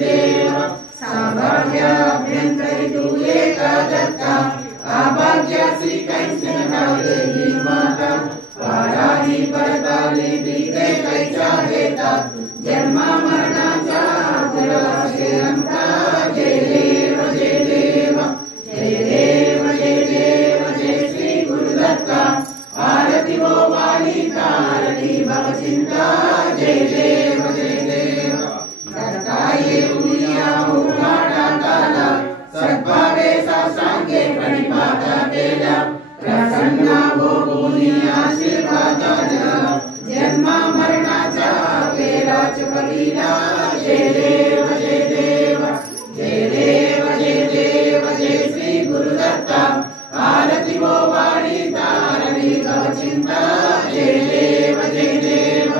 देव सौभाग्याभ्यंतरी तू एका दत्ता अभाग्यासी कैसे नवदेवी माता वाराही परताली बीते कैच्या हेता जन्म मरणाचा गुरासे अंता जय देव जय देव जय देव जय देव जय श्री गुरुदत्ता आरती वो वाली तारणी भवचिंता जय देव जय देव दत्ता ये उलिया उमाडा काला सद्भावे सासांगे प्रणिपाता केला प्रसन्ना वो गुणी आशीर्वादाचा जन्म मरणाचा वेलाच बलिला जय देव जय देव जय देव जय देव जय श्री गुरुदत्ता आरती वो वाणी तारणी भवचिंता जय देव जय देव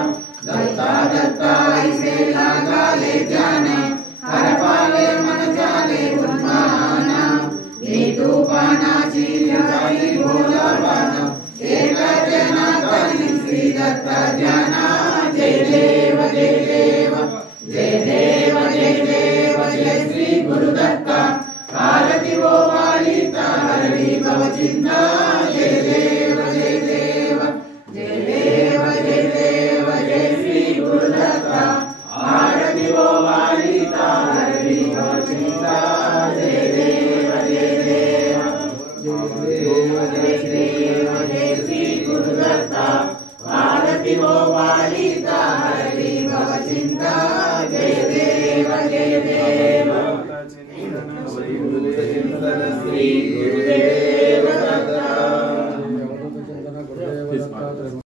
दत्ता दत्ता ऐसे लागाले जाना हर पाले मन जाले उन्माना नीतू पानाची जाई भोला पाना एका जना तनी श्री दत्ता जाना जय देव जय देव जय देव जय देव जय श्री गुरुदत्ता आरती वो वाली तारणी भवचिंता जय देव जय देव जय देव जय देव जय श्री गुरुदत्ता आरती वो वाली तारणी भवचिंता जय देव जय देव जय देव जय श्री गुरुदत्ता आरती वो वाली तारणी भवचिंता जय देव जय देव श्री गुरुदेव